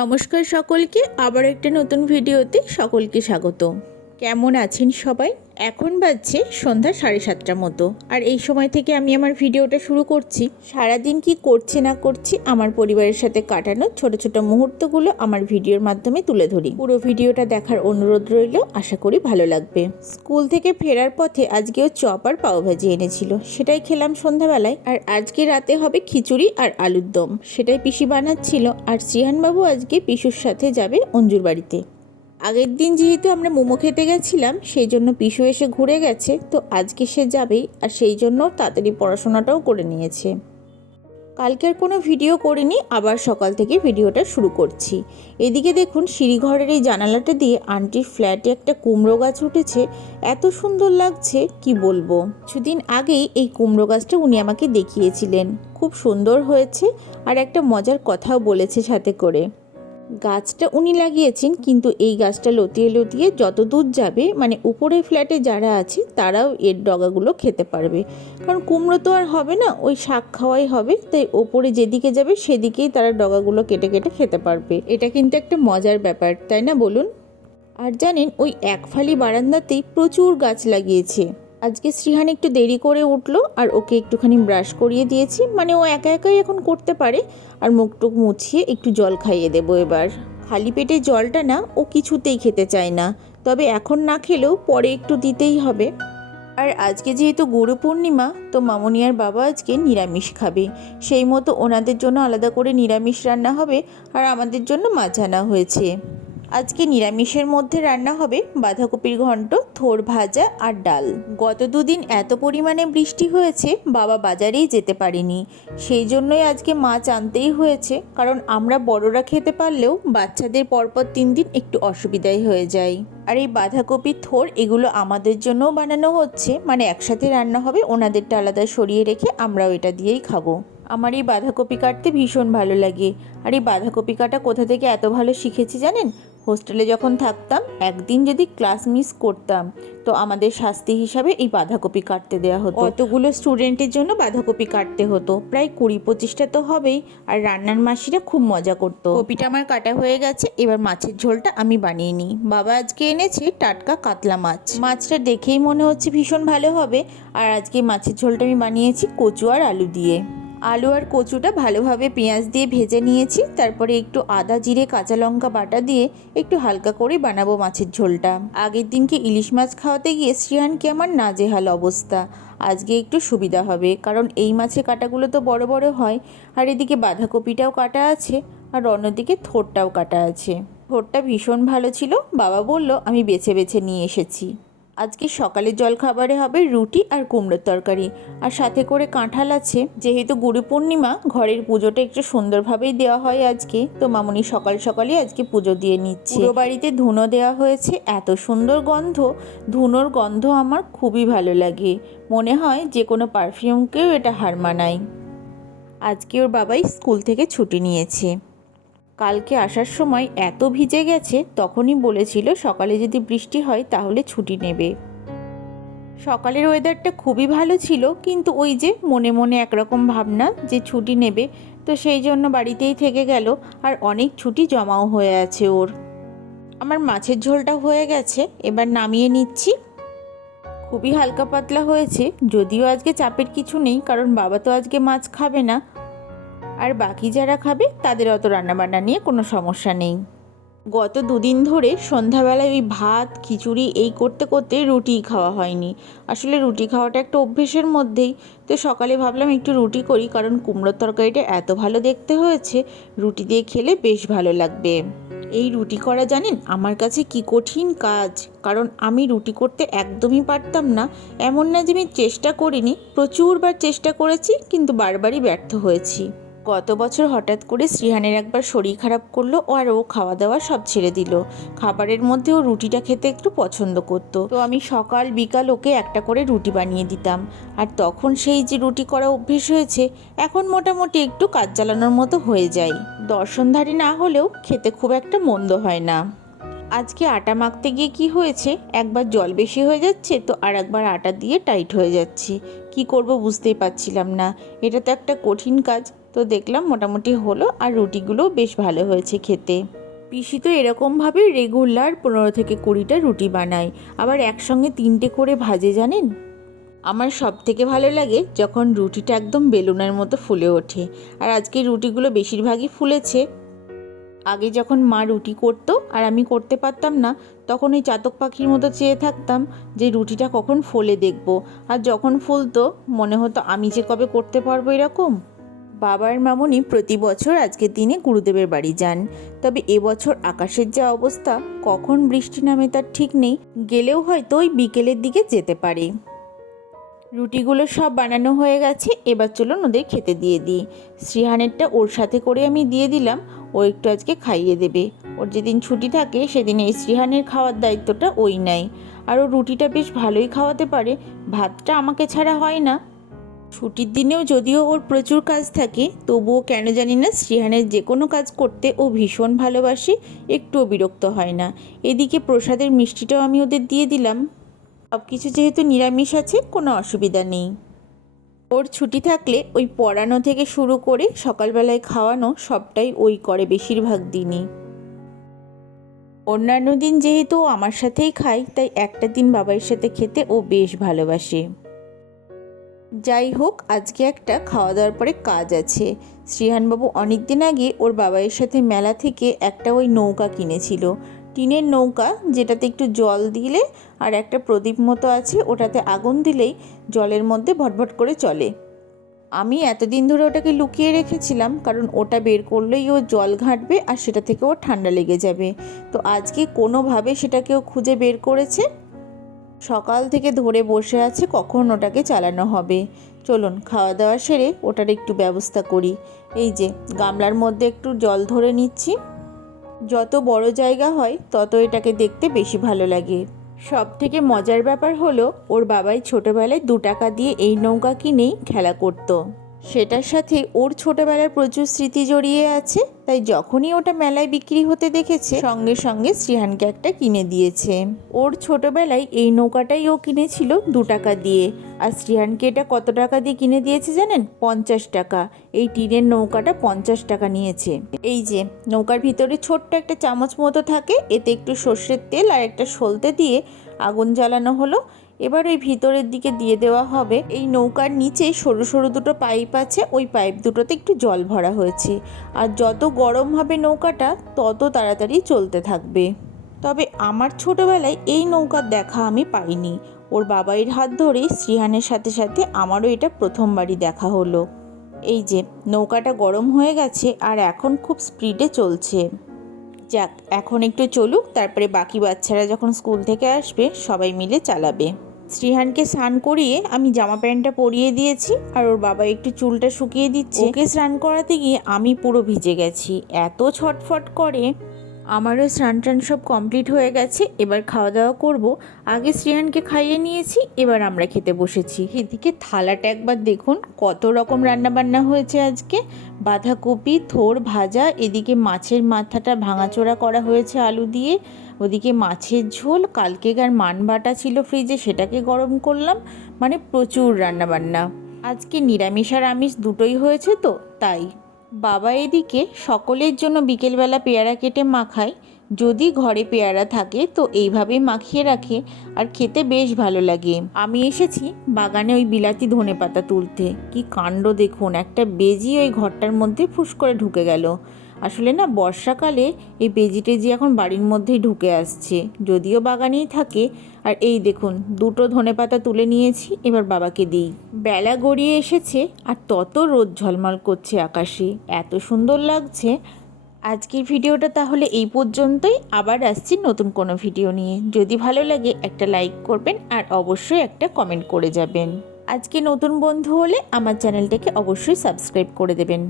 নমস্কার সকলকে, আবার একটা নতুন ভিডিওতে সকলকে স্বাগত। কেমন আছেন সবাই? এখন বাজছে সন্ধ্যা 7:30টার মতো, আর এই সময় থেকে আমি আমার ভিডিওটা শুরু করছি। সারাদিন কি করছি না করছি আমার পরিবারের সাথে কাটানো ছোট ছোট মুহূর্তগুলো আমার ভিডিওর মাধ্যমে তুলে ধরি। পুরো ভিডিওটা দেখার অনুরোধ রইল, আশা করি ভালো লাগবে। স্কুল থেকে ফেরার পথে আজকেও চপ আর পাওভাজি এনেছিল, সেটাই খেলাম সন্ধ্যাবেলায়। আর আজকে রাতে হবে খিচুড়ি আর আলুর দম, সেটাই পিসি বানাচ্ছিল। আর শ্রীহানবাবু আজকে পিসুর সাথে যাবে অঞ্জুর বাড়িতে। আগের দিন যেহেতু আমরা মোমো খেতে গেছিলাম, সেই জন্য পিসু এসে ঘুরে গেছে, তো আজকে সে যাবেই, আর সেই জন্য তাড়াতাড়ি পড়াশোনাটাও করে নিয়েছে। কালকে আর কোনো ভিডিও করিনি, আবার সকাল থেকে ভিডিওটা শুরু করছি। এদিকে দেখুন, সিঁড়িঘরের এই জানালাটা দিয়ে আন্টির ফ্ল্যাটে একটা কুমড়ো গাছ উঠেছে। এত সুন্দর লাগছে কি বলবো। কিছুদিন আগেই এই কুমড়ো গাছটা উনি আমাকে দেখিয়েছিলেন, খুব সুন্দর হয়েছে। আর একটা মজার কথাও বলেছে সাথে করে। গাছটা উনি লাগিয়েছেন, কিন্তু এই গাছটা লতিয়ে লতিয়ে যত দূর যাবে, মানে উপরের ফ্ল্যাটে যারা আছে তারাও এর ডগাগুলো খেতে পারবে। কারণ কুমড়ো তো আর হবে না, ওই শাক খাওয়াই হবে, তাই ওপরে যেদিকে যাবে সেদিকেই তারা ডগাগুলো কেটে কেটে খেতে পারবে। এটা কিন্তু একটা মজার ব্যাপার, তাই না বলুন? আর জানেন, ওই এক ফালি বারান্দাতেই প্রচুর গাছ লাগিয়েছে। আজকে শ্রীহান একটু দেরি করে উঠলো, আর ওকে একটুখানি ব্রাশ করিয়ে দিয়েছি, মানে ও একা একাই এখন করতে পারে। আর মুখটুক মুছিয়ে একটু জল খাইয়ে দেবো এবার। খালি পেটে জলটা না ও কিছুতেই খেতে চায় না, তবে এখন না খেলেও পরে একটু দিতেই হবে। আর আজকে যেহেতু গুরু পূর্ণিমা, তো মামনি আর বাবা আজকে নিরামিষ খাবে, সেই মতো ওনাদের জন্য আলাদা করে নিরামিষ রান্না হবে, আর আমাদের জন্য মাছ আনা হয়েছে। আজকে নিরামিষের মধ্যে রান্না হবে বাঁধাকপির ঘন্ট, থোড় ভাজা আর ডাল। গত দুদিন এত পরিমাণে বৃষ্টি হয়েছে, বাবা বাজারেই যেতে পারেনি, সেই জন্যই আজকে মাছ আনতেই হয়েছে। কারণ আমরা বড়রা খেতে পারলেও বাচ্চাদের পরপর 3 দিন একটু অসুবিধাই হয়ে যায়। আর এই বাঁধাকপির থোড় এগুলো আমাদের জন্যও বানানো হচ্ছে, মানে একসাথে রান্না হবে, ওনাদেরটা আলাদা সরিয়ে রেখে আমরাও এটা দিয়েই খাবো। আমার এই বাঁধাকপি কাটতে ভীষণ ভালো লাগে। আর এই বাঁধাকপি কাটা কোথা থেকে এত ভালো শিখেছি জানেন? হোস্টেলে যখন থাকতাম, একদিন যদি ক্লাস মিস করতাম, তো আমাদের শাস্তি হিসাবে এই বাঁধাকপি কাটতে দেওয়া হতো। অতগুলো স্টুডেন্টের জন্য বাঁধাকপি কাটতে হতো, প্রায় 20-25টা তো হবেই। আর রান্নার মাসিরা খুব মজা করতো। কপিটা আমার কাটা হয়ে গেছে, এবার মাছের ঝোলটা আমি বানিয়ে নিই। বাবা আজকে এনেছে টাটকা কাতলা মাছ। মাছটা দেখেই মনে হচ্ছে ভীষণ ভালো হবে। আর আজকে মাছের ঝোলটা আমি বানিয়েছি কচু আর আলু দিয়ে। আলু আর কচুটা ভালোভাবে পেঁয়াজ দিয়ে ভেজে নিয়েছি, তারপরে একটু আদা জিরে কাঁচা লঙ্কা বাটা দিয়ে একটু হালকা করে বানাবো মাছের ঝোলটা। আগের দিনকে ইলিশ মাছ খাওয়াতে গিয়ে শ্রীহানকে আমার নাজেহাল অবস্থা। আজকে একটু সুবিধা হবে, কারণ এই মাছের কাটাগুলো তো বড় বড় হয়। আর এদিকে বাঁধাকপিটাও কাটা আছে, আর অন্যদিকে থোড়টাও কাটা আছে। থোড়টা ভীষণ ভালো ছিল, বাবা বলল আমি বেছে বেছে নিয়ে এসেছি। আজকে সকালের জলখাবারে হবে রুটি আর কুমড়োর তরকারি, আর সাথে করে কাঁঠাল আছে। যেহেতু গুরু পূর্ণিমা, ঘরের পুজোটা একটু সুন্দরভাবেই দেওয়া হয় আজকে, তো মামনি সকাল সকালে আজকে পুজো দিয়ে নিচ্ছে। পুরো বাড়িতে ধুনো দেওয়া হয়েছে, এত সুন্দর গন্ধ। ধুনোর গন্ধ আমার খুবই ভালো লাগে, মনে হয় যে কোনো পারফিউমকেও এটা হার মানায়। আজকে ওর বাবাই স্কুল থেকে ছুটি নিয়েছে। কালকে আসার সময় এত ভিজে গেছে, তখনই বলেছিল সকালে যদি বৃষ্টি হয় তাহলে ছুটি নেবে। সকালের ওয়েদারটা খুবই ভালো ছিল, কিন্তু ওই যে মনে মনে একরকম ভাবনা যে ছুটি নেবে, তো সেই জন্য বাড়িতেই থেকে গেল। আর অনেক ছুটি জমাও হয়ে আছে ওর। আমার মাছের ঝোলটা হয়ে গেছে, এবার নামিয়ে নিচ্ছি। খুবই হালকা পাতলা হয়েছে, যদিও আজকে চাপের কিছু নেই, কারণ বাবা তো আজকে মাছ খাবে না। আর বাকি যারা খাবে তাদের অত রান্নাবান্না নিয়ে কোনো সমস্যা নেই। গত দুদিন ধরে সন্ধ্যাবেলায় ওই ভাত খিচুড়ি এই করতে করতে রুটি খাওয়া হয়নি। আসলে রুটি খাওয়াটা একটা অভ্যেসের মধ্যেই, তো সকালে ভাবলাম একটু রুটি করি, কারণ কুমড়োর তরকারিটা এত ভালো দেখতে হয়েছে, রুটি দিয়ে খেলে বেশ ভালো লাগবে। এই রুটি করা জানেন আমার কাছে কি কঠিন কাজ, কারণ আমি রুটি করতে একদমই পারতাম না। এমন না যে আমি চেষ্টা করিনি, প্রচুরবার চেষ্টা করেছি, কিন্তু বারবারই ব্যর্থ হয়েছি। গত বছর হঠাৎ করে শ্রীহানের একবার শরীর খারাপ করলো, আর ও খাওয়া দাওয়া সব ছেড়ে দিল। খাবারের মধ্যে ও রুটিটা খেতে একটু পছন্দ করতো, তো আমি সকাল বিকাল ওকে একটা করে রুটি বানিয়ে দিতাম। আর তখন সেই যে রুটি করা অভ্যেস হয়েছে, এখন মোটামুটি একটু কাজ চালানোর মতো হয়ে যায়। দর্শনধারী না হলেও খেতে খুব একটা মন্দ হয় না। আজকে আটা মাখতে গিয়ে কি হয়েছে, একবার জল বেশি হয়ে যাচ্ছে, তো আর একবার আটা দিয়ে টাইট হয়ে যাচ্ছে। কি করব বুঝতেই পারছিলাম না। এটা তো একটা কঠিন কাজ, তো দেখলাম মোটামুটি হলো, আর রুটিগুলোও বেশ ভালো হয়েছে খেতে। পিসি তো এরকমভাবে রেগুলার 15 থেকে 20টা রুটি বানায়, আবার একসঙ্গে 3টে করে ভাজে জানেন। আমার সব থেকে ভালো লাগে যখন রুটিটা একদম বেলুনের মতো ফুলে ওঠে, আর আজকে রুটিগুলো বেশিরভাগই ফুলেছে। আগে যখন মা রুটি করতো আর আমি করতে পারতাম না, তখন ওই চাতক পাখির মতো চেয়ে থাকতাম যে রুটিটা কখন ফোলে দেখব, আর যখন ফুলতো মনে হতো আমি যে কবে করতে পারবো এরকম। বাবার মামুনি প্রতি বছর আজকের দিনে গুরুদেবের বাড়ি যান, তবে এবছর আকাশের যা অবস্থা, কখন বৃষ্টি নামে তার ঠিক নেই, গেলেও হয়তো ওই বিকেলের দিকে যেতে পারে। রুটিগুলো সব বানানো হয়ে গেছে, এবার চলুন ওদের খেতে দিয়ে দিই। শ্রীহানেরটা ওর সাথে করে আমি দিয়ে দিলাম, ও একটু আজকে খাইয়ে দেবে। ওর যেদিন ছুটি থাকে সেদিন এই শ্রীহানের খাওয়ার দায়িত্বটা ওই নেয়, আর ও রুটিটা বেশ ভালোই খাওয়াতে পারে, ভাতটা আমাকে ছাড়া হয় না। ছুটির দিনেও যদিও ওর প্রচুর কাজ থাকে, তবুও কেন জানি না শ্রীহানের যে কোনো কাজ করতে ও ভীষণ ভালোবাসে, একটুও বিরক্ত হয় না। এদিকে প্রসাদের মিষ্টিটাও আমি ওদের দিয়ে দিলাম। সব কিছু যেহেতু নিরামিষ আছে, কোনো অসুবিধা নেই। ওর ছুটি থাকলে ওই পড়ানো থেকে শুরু করে সকালবেলায় খাওয়ানো সবটাই ওই করে বেশিরভাগ দিনই। অন্যান্য দিন যেহেতু ও আমার সাথেই খায়, তাই একটা দিন বাবার সাথে খেতে ও বেশ ভালোবাসে। যাই হোক, আজকে একটা খাওয়া দাওয়ার পরে কাজ আছে। শ্রীহানবাবু অনেক দিন আগে ওর বাবার সাথে মেলা থেকে একটা ওই নৌকা কিনেছিল, টিনের নৌকা, যেটাতে একটু জল দিলে আর একটা প্রদীপ মতো আছে, ওটাতে আগুন দিলেই জলের মধ্যে ভটভট করে চলে। আমি এতদিন ধরে ওটাকে লুকিয়ে রেখেছিলাম, কারণ ওটা বের করলেই ও জল ঘাঁটবে আর সেটা থেকে ওর ঠান্ডা লেগে যাবে। তো আজকে কোনোভাবে সেটাকেও খুঁজে বের করেছে, সকাল থেকে ধরে বসে আছে কখন ওটাকে চালানো হবে। চলুন খাওয়া দাওয়া সেরে ওটার একটু ব্যবস্থা করি। এই যে গামলার মধ্যে একটু জল ধরে নিচ্ছি। যত বড় জায়গা হয় তত এটাকে দেখতে বেশি ভালো লাগে। সব থেকে মজার ব্যাপার হলো, ওর বাবাই ছোটোবেলায় 2 টাকা দিয়ে এই নৌকা কিনেই খেলা করতো। সেটার সাথে ওর ছোটোবেলার প্রচুর স্মৃতি জড়িয়ে আছে, তাই যখনই ওটা মেলায় বিক্রি হতে দেখেছে সঙ্গে সঙ্গে শ্রীহানকে একটা কিনে দিয়েছে। ওর ছোটোবেলায় এই নৌকাটাই ও কিনেছিল 2 টাকা দিয়ে, আর শ্রীহানকে এটা কত টাকা দিয়ে কিনে দিয়েছে জানেন? 50 টাকা। এই টিনের নৌকাটা 50 টাকা নিয়েছে। এই যে নৌকার ভিতরে ছোট্ট একটা চামচ মতো থাকে, এতে একটু সর্ষের তেল আর একটা সলতে দিয়ে আগুন জ্বালানো হলো। এবার ওই ভিতরের দিকে দিয়ে দেওয়া হবে। এই নৌকার নিচে সরু সরু দুটো পাইপ আছে, ওই পাইপ দুটোতে একটু জল ভরা হয়েছে, আর যত গরম হবে নৌকাটা তত তাড়াতাড়ি চলতে থাকবে। তবে আমার ছোটোবেলায় এই নৌকার দেখা আমি পাইনি। ওর বাবাইয়ের হাত ধরেই শ্রীহানের সাথে সাথে আমারও এটা প্রথমবারই দেখা হলো। এই যে নৌকাটা গরম হয়ে গেছে আর এখন খুব স্পিডে চলছে। যাক, এখন একটু চলুক, তারপরে বাকি বাচ্চারা যখন স্কুল থেকে আসবে সবাই মিলে চালাবে। শ্রীহানকে স্নান করিয়ে আমি জামা প্যান্টটা পরিয়ে দিয়েছি, আর ওর বাবা একটু চুলটা শুকিয়ে দিচ্ছে। ওকে স্নান করাতে গিয়ে আমি পুরো ভিজে গেছি, এত ছটফট করে। আমারও স্নান টান সব কমপ্লিট হয়ে গেছে, এবার খাওয়া দাওয়া করব। আগে শ্রীহানকে খাইয়ে নিয়েছি, এবার আমরা খেতে বসেছি। এদিকে থালাটা একবার দেখুন, কত রকম রান্নাবান্না হয়েছে আজকে। বাঁধাকপি থোড় ভাজা, এদিকে মাছের মাথাটা ভাঙাচোরা করা হয়েছে আলু দিয়ে, ওদিকে মাছের ঝোল, কালকেকার মান বাটা ছিল ফ্রিজে, সেটাকে গরম করলাম। মানে প্রচুর রান্নাবান্না। আজকে নিরামিষ আর আমিষ দুটোই হয়েছে, তো তাই। বাবা এদিকে সকলের জন্য বিকেলবেলা পেয়ারা কেটে মাখায়। যদি ঘরে পেয়ারা থাকে তো এইভাবেই মাখিয়ে রাখে, আর খেতে বেশ ভালো লাগে। আমি এসেছি বাগানে ওই বিলাতি ধনেপাতা তুলতে। কি কাণ্ড দেখুন, একটা বেজি ওই ঘরটার মধ্যে ফুস করে ঢুকে গেল। আসলে না, বর্ষাকালে এই বেজি টেজি এখন বাড়ির মধ্যেই ঢুকে আসছে, যদিও বাগানেই থাকে। আর এই দেখুন, 2টো ধনেপাতা তুলে নিয়েছি, এবার বাবাকে দিই। বেলা গড়িয়ে এসেছে আর তত রোদ ঝলমল করছে আকাশে, এত সুন্দর লাগছে। আজকের ভিডিওটা তাহলে এই পর্যন্তই, আবার আসছি নতুন কোনো ভিডিও নিয়ে। যদি ভালো লাগে একটা লাইক করবেন আর অবশ্যই একটা কমেন্ট করে যাবেন। আজকে নতুন বন্ধু হলে আমার চ্যানেলটাকে অবশ্যই সাবস্ক্রাইব করে দেবেন।